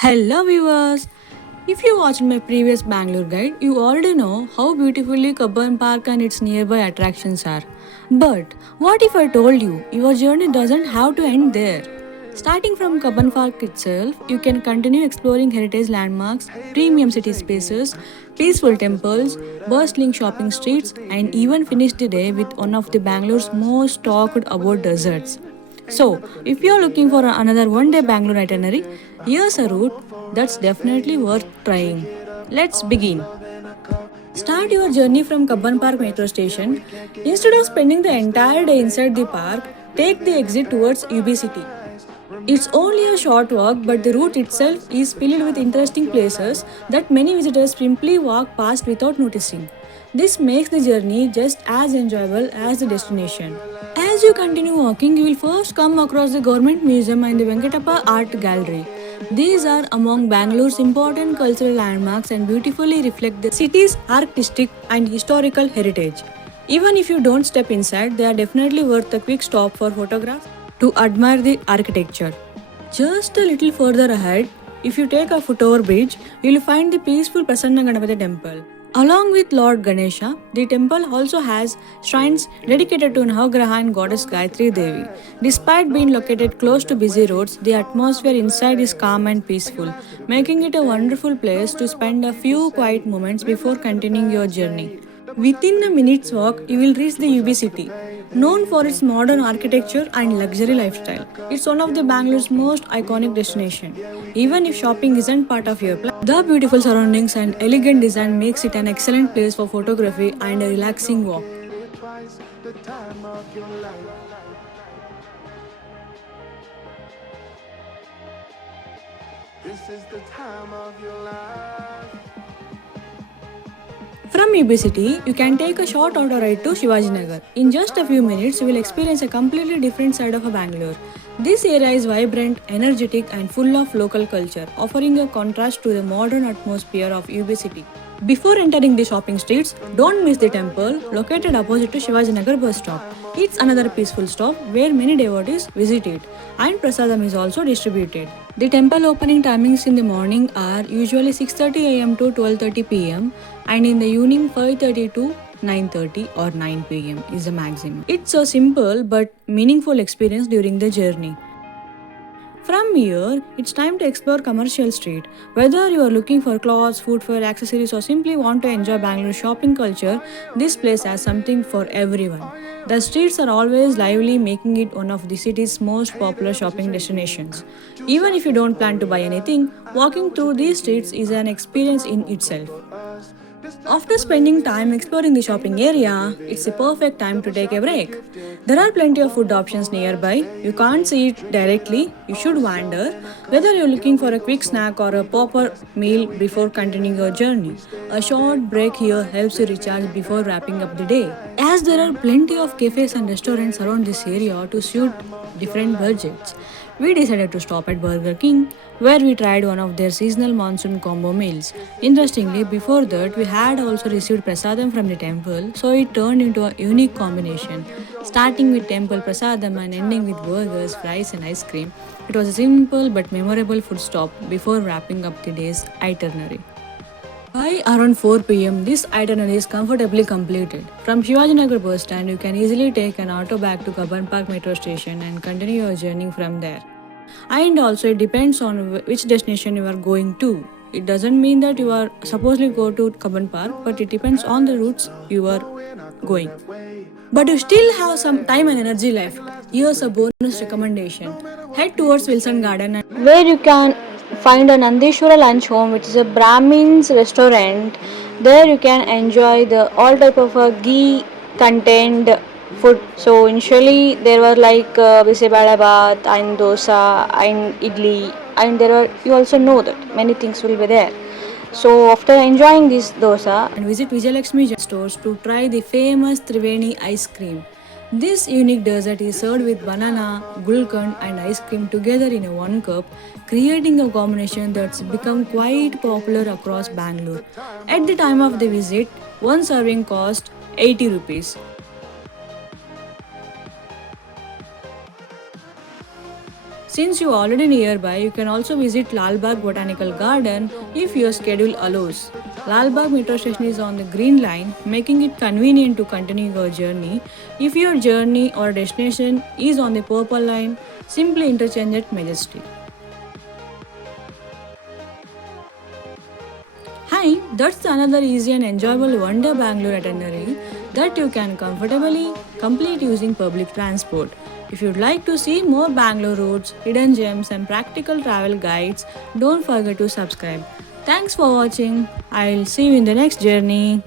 Hello viewers! If you watched my previous Bangalore guide, you already know how beautifully Kabban Park and its nearby attractions are. But what if I told you your journey doesn't have to end there? Starting from Kabban Park itself, you can continue exploring heritage landmarks, premium city spaces, peaceful temples, bustling shopping streets, and even finish the day with one of the Bangalore's most talked about deserts. So, if you're looking for another one day Bangalore itinerary, here's a route that's definitely worth trying. Let's begin. Start your journey from Kabban Park metro station. Instead of spending the entire day inside the park, take the exit towards UB City. It's only a short walk, but the route itself is filled with interesting places that many visitors simply walk past without noticing. This makes the journey just as enjoyable as the destination. As you continue walking, you will first come across the Government Museum and the Venkatappa Art Gallery. These are among Bangalore's important cultural landmarks and beautifully reflect the city's artistic and historical heritage. Even if you don't step inside, they are definitely worth a quick stop for photographs to admire the architecture. Just a little further ahead, if you take a foot over bridge, you will find the peaceful Prasanna Ganapati temple. Along with Lord Ganesha, the temple also has shrines dedicated to Navagraha and goddess Gayatri Devi. Despite being located close to busy roads, the atmosphere inside is calm and peaceful, making it a wonderful place to spend a few quiet moments before continuing your journey. Within a minute's walk, you will reach the UB city. Known for its modern architecture and luxury lifestyle, it's one of the Bangalore's most iconic destinations. Even if shopping isn't part of your plan, the beautiful surroundings and elegant design makes it an excellent place for photography and a relaxing walk. This is the time of your life. From UB City, you can take a short auto ride to Shivaji Nagar. In just a few minutes, you will experience a completely different side of a Bangalore. This area is vibrant, energetic, and full of local culture, offering a contrast to the modern atmosphere of UB City. Before entering the shopping streets, don't miss the temple located opposite to Shivaji Nagar bus stop. It's another peaceful stop where many devotees visit it, and prasadam is also distributed. The temple opening timings in the morning are usually 6:30 am to 12:30 pm, and in the evening 5:30 to 9:30 or 9 pm is the maximum. It's a simple but meaningful experience during the journey. From here, it's time to explore Commercial Street. Whether you are looking for clothes, footwear, accessories, or simply want to enjoy Bangalore shopping culture, this place has something for everyone. The streets are always lively, making it one of the city's most popular shopping destinations. Even if you don't plan to buy anything, walking through these streets is an experience in itself. After spending time exploring the shopping area, it's the perfect time to take a break. There are plenty of food options nearby. You can't see it directly, you should wander. Whether you're looking for a quick snack or a proper meal before continuing your journey, a short break here helps you recharge before wrapping up the day. As there are plenty of cafes and restaurants around this area to suit different budgets, we decided to stop at Burger King, where we tried one of their seasonal monsoon combo meals. Interestingly, before that, we had also received prasadam from the temple, so it turned into a unique combination. Starting with temple prasadam and ending with burgers, fries, and ice cream, it was a simple but memorable food stop before wrapping up the day's itinerary. By around 4 pm, this itinerary is comfortably completed. From Shivajinagar bus stand, you can easily take an auto back to Kabban Park metro station and continue your journey from there. And also, it depends on which destination you are going to. It doesn't mean that you are supposedly go to Kabban Park, but it depends on the routes you are going. But you still have some time and energy left. Here's a bonus recommendation. Head towards Wilson Garden where you can find a Nandishwara lunch home, which is a Brahmin's restaurant. There you can enjoy the all type of ghee contained food. So initially there were like bisebalabat and dosa and idli, and there are you also know that many things will be there. So after enjoying this dosa and visit Vijayalakshmi stores to try the famous Triveni ice cream. This unique dessert is served with banana, gulkand and ice cream together in a one cup, creating a combination that's become quite popular across Bangalore. At the time of the visit, one serving cost 80 rupees. Since you are already nearby, you can also visit Lalbagh Botanical Garden if your schedule allows. Lalbagh metro station is on the Green Line, making it convenient to continue your journey. If your journey or destination is on the Purple Line, simply interchange at Majestic. Hi, that's another easy and enjoyable Wonder Bangalore itinerary that you can comfortably complete using public transport. If you'd like to see more Bangalore routes, hidden gems, and practical travel guides, don't forget to subscribe. Thanks for watching. I'll see you in the next journey.